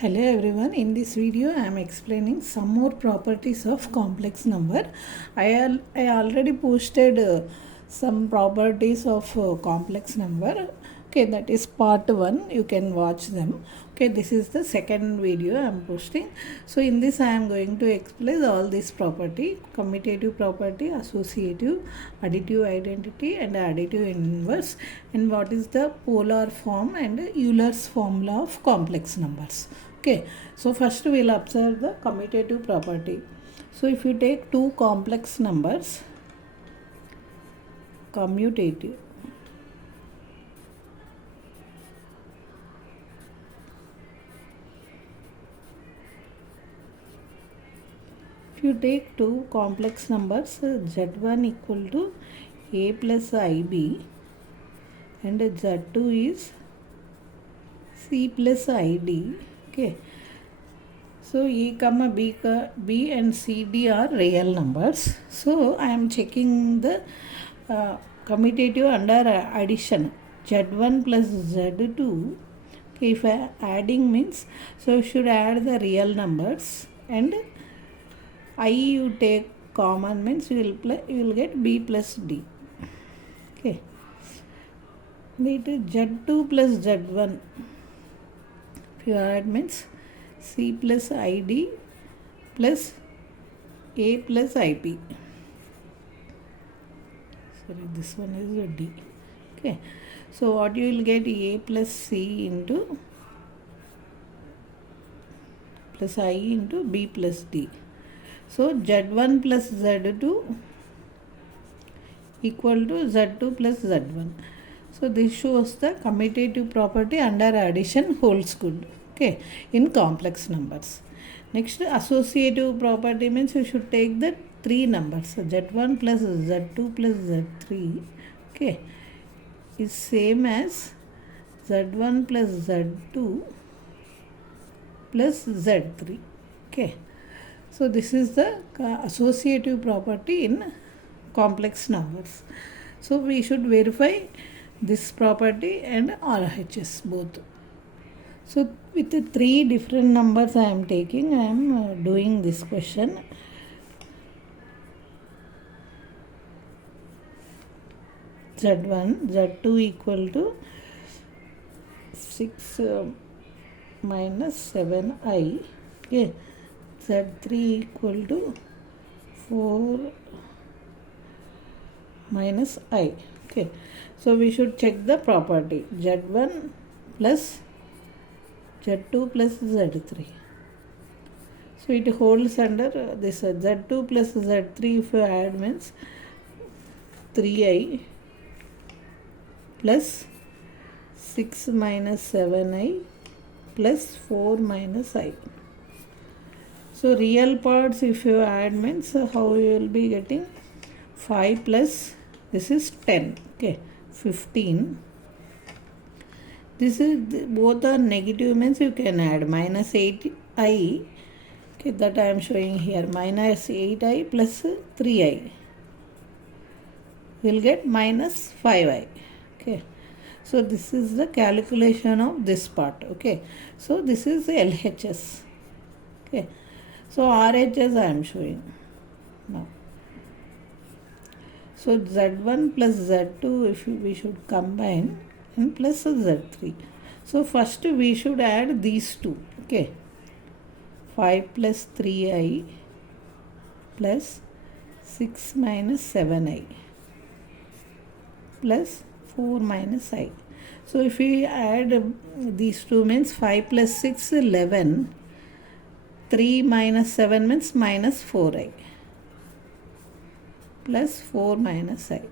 Hello everyone, in this video I am explaining some more properties of complex number. I already posted some properties of complex number. Okay, that is part 1, you can watch them. Okay, this is the second video I am posting. So in this I am going to explain all this property: commutative property, associative, additive identity and additive inverse, and what is the polar form and Euler's formula of complex numbers. Okay, so first we will observe the commutative property. So if you take two complex numbers, commutative, if you take two complex numbers, z1 equal to a plus ib and z2 is c plus id. Okay, so a comma b and cd are real numbers. So I am checking the commutative under addition, z1 plus z2. Okay, if adding means, so you should add the real numbers, and I you take common means you will get b plus d. Okay, it is z2 plus z1. If you add means c plus id plus a plus ip. Sorry, this one is a d. Okay, so what you will get, a plus c into plus I into b plus d. So z1 plus z2 equal to z2 plus z1. So this shows the commutative property under addition holds good. Okay, in complex numbers. Next, associative property means you should take the three numbers, z1 plus z2 plus z3. Okay, is same as z1 plus z2 plus z3. Okay, so this is the associative property in complex numbers. So we should verify this property and RHS both. So with the three different numbers I am taking, I am doing this question. Z1, Z2 equal to 6 minus 7i. Okay, Z3 equal to 4 minus I. Okay, so we should check the property Z1 plus Z2 plus Z3. So it holds under this Z2 plus Z3. If you add means 3i plus 6 minus 7i plus 4 minus I. So real parts if you add means how you will be getting 5 plus this is 10. Okay, 15. This is both are negative means you can add minus 8i. Okay, that I am showing here, minus 8i plus 3i will get minus 5i. Okay, so this is the calculation of this part. Okay, so this is LHS. Okay, so RHS I am showing now. So Z1 plus Z2 if we should combine and plus Z3. So first we should add these two. Okay, 5 plus 3i plus 6 minus 7i plus 4 minus I. So if we add these two means 5 plus 6 11, 3 minus 7 means minus 4i plus 4 minus I.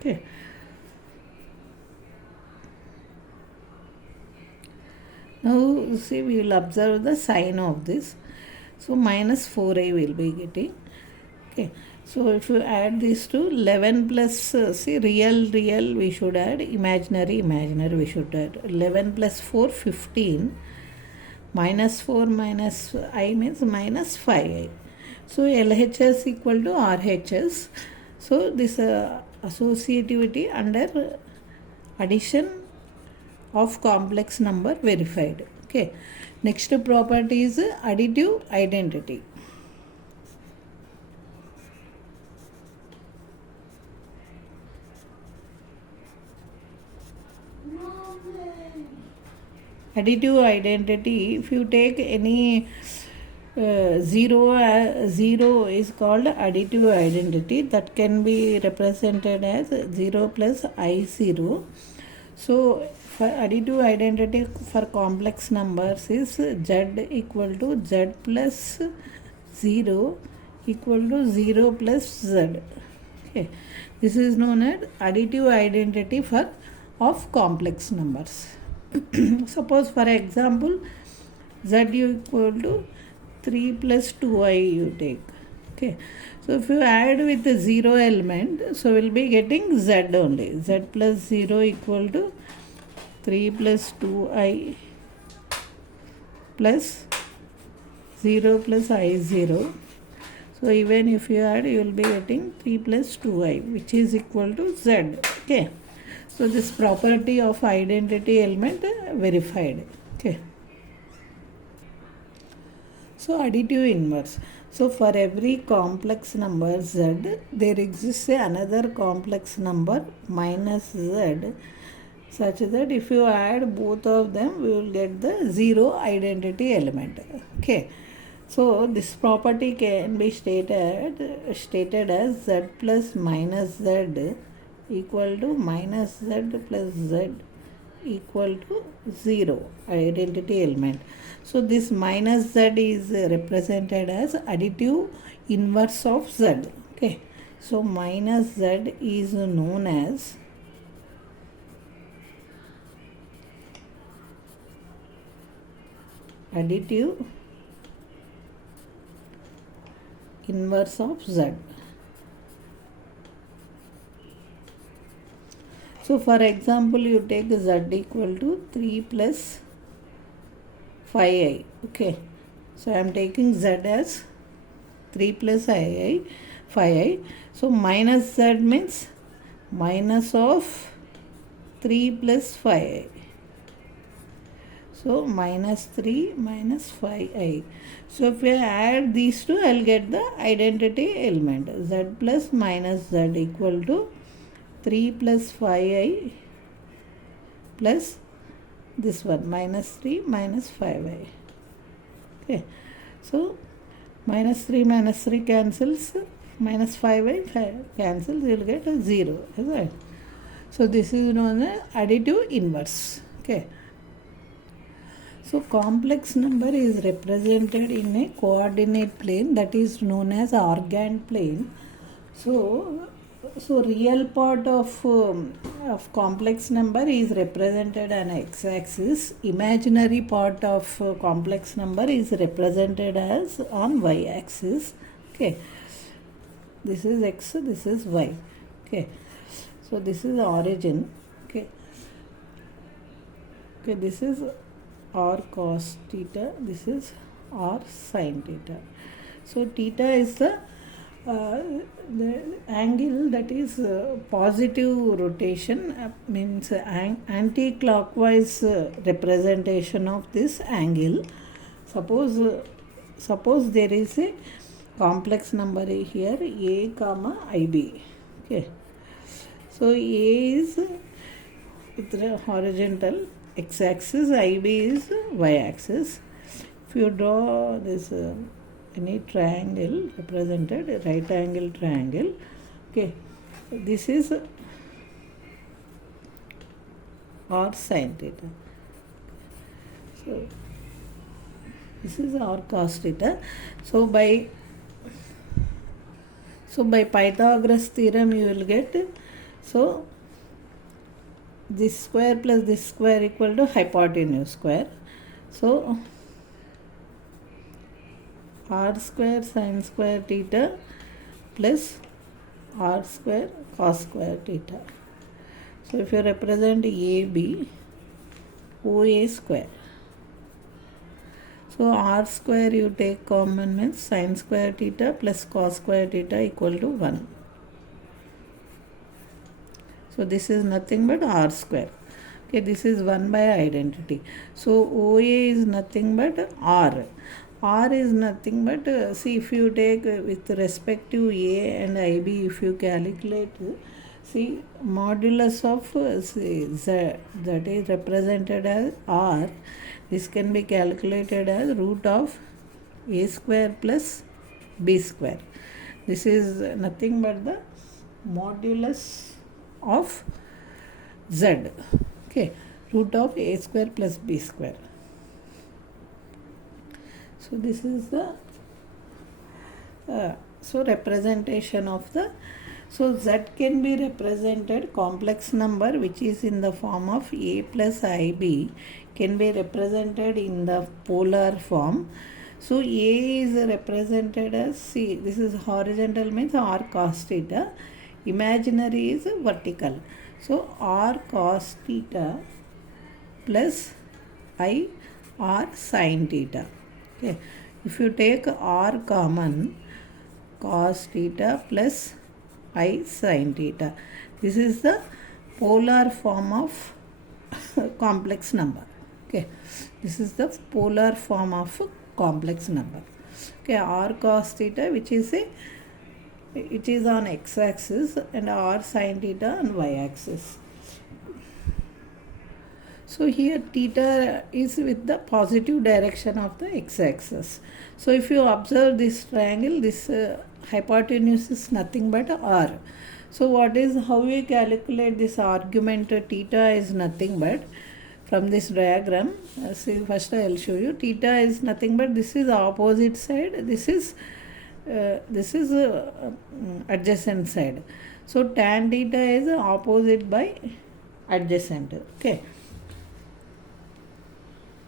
Okay, now see we will observe the sign of this. So minus 4i will be getting. Okay, so if you add these two, 11 plus see real we should add, imaginary we should add. 11 plus 4 15, minus 4 minus I means minus 5i. So LHS equal to RHS. So this associativity under addition of complex number verified. Okay, next property is additive identity. Additive identity, if you take any zero is called additive identity, that can be represented as 0 plus I0. So for additive identity for complex numbers is z equal to z plus 0 equal to 0 plus z. Okay, this is known as additive identity for of complex numbers. Suppose for example z equal to 3 plus 2i you take. Okay, so if you add with the 0 element, so we'll be getting z only. Z plus 0 equal to 3 plus 2i plus 0 plus i0. So even if you add, you will be getting 3 plus 2i, which is equal to z. Okay, so this property of identity element verified. Okay, so additive inverse. So for every complex number z, there exists another complex number minus z, such that if you add both of them, we will get the zero identity element. Okay, so this property can be stated as z plus minus z equal to minus z plus z equal to 0 identity element. So this minus z is represented as additive inverse of z. Okay, so minus z is known as additive inverse of z. So for example, you take z equal to 3 plus 5i. Okay, so I am taking z as 3 plus 5i. So minus z means minus of 3 plus 5i. So minus 3 minus 5i. So if we add these two, I will get the identity element. Z plus minus z equal to 3 plus 5i plus this one minus 3 minus 5i. Okay, so minus 3 cancels, minus 5i cancels, you will get a 0. Right? So this is known as additive inverse. Okay, so complex number is represented in a coordinate plane, that is known as Argand plane. So real part of complex number is represented on x-axis. Imaginary part of complex number is represented as on y-axis. Okay, this is x, this is y. Okay, so this is origin. Okay, this is r cos theta, this is r sin theta. So theta is the angle that is positive rotation, means anti-clockwise representation of this angle. Suppose there is a complex number here a comma ib. Okay, so a is with the horizontal x-axis, ib is y-axis. If you draw this any triangle represented, right angle triangle. Okay, this is r sin theta. So this is r cos theta. So by Pythagoras theorem you will get, so this square plus this square equal to hypotenuse square. So r square sin square theta plus r square cos square theta. So if you represent AB, OA square. So r square you take common means sin square theta plus cos square theta equal to 1. So this is nothing but r square. Okay, this is 1 by identity. So OA is nothing but R. R is nothing but, see, if you take with respect to A and IB, if you calculate, see, modulus of Z, that is represented as R, this can be calculated as root of A square plus B square. This is nothing but the modulus of Z. Okay, root of A square plus B square. So this is the representation of the, so Z can be represented, complex number which is in the form of A plus IB can be represented in the polar form. So A is represented as, see, this is horizontal means R cos theta, imaginary is vertical. So R cos theta plus I R sin theta. Okay. If you take R common, cos theta plus I sin theta. This is the polar form of complex number. Okay. This is the polar form of complex number. Okay. R cos theta, which is it is on x-axis, and R sin theta on y-axis. So here theta is with the positive direction of the x-axis. So if you observe this triangle, this hypotenuse is nothing but R. So how we calculate this argument theta is nothing but, from this diagram, see, first I will show you, theta is nothing but, this is opposite side, this is adjacent side. So tan theta is opposite by adjacent. Okay.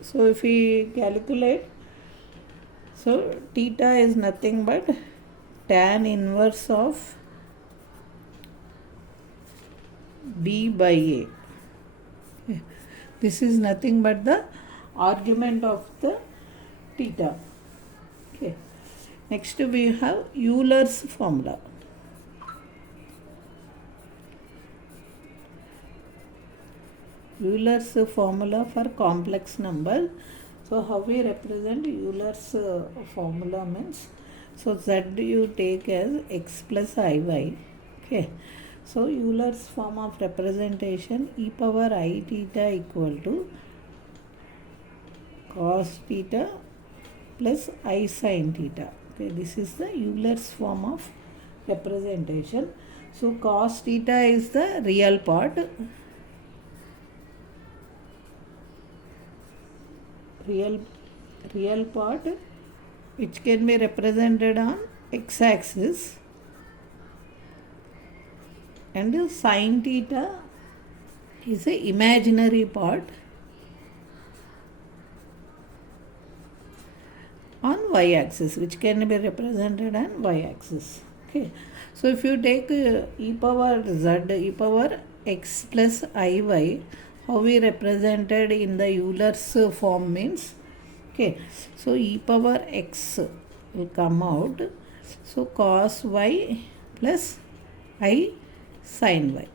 So if we calculate, so theta is nothing but tan inverse of B by A. Okay. This is nothing but the argument of the theta. Okay. Next we have Euler's formula. Euler's formula for complex number. So how we represent Euler's formula means, so Z you take as x plus iy. Okay. So Euler's form of representation, e power I theta equal to cos theta plus I sin theta. Okay, this is the Euler's form of representation. So cos theta is the real part. Real part which can be represented on x-axis, and sin theta is a imaginary part on y-axis, which can be represented on y-axis. Okay. So if you take e power z, e power x plus iy, how we represented in the Euler's form means, okay, so e power x will come out, so cos y plus I sin y.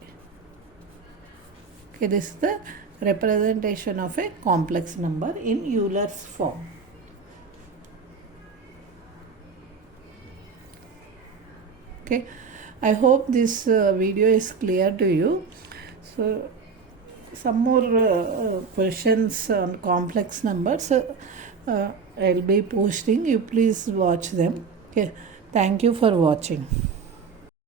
Okay, this is the representation of a complex number in Euler's form. Okay, I hope this video is clear to you. So some more questions on complex numbers I'll be posting. You please watch them. Okay, thank you for watching.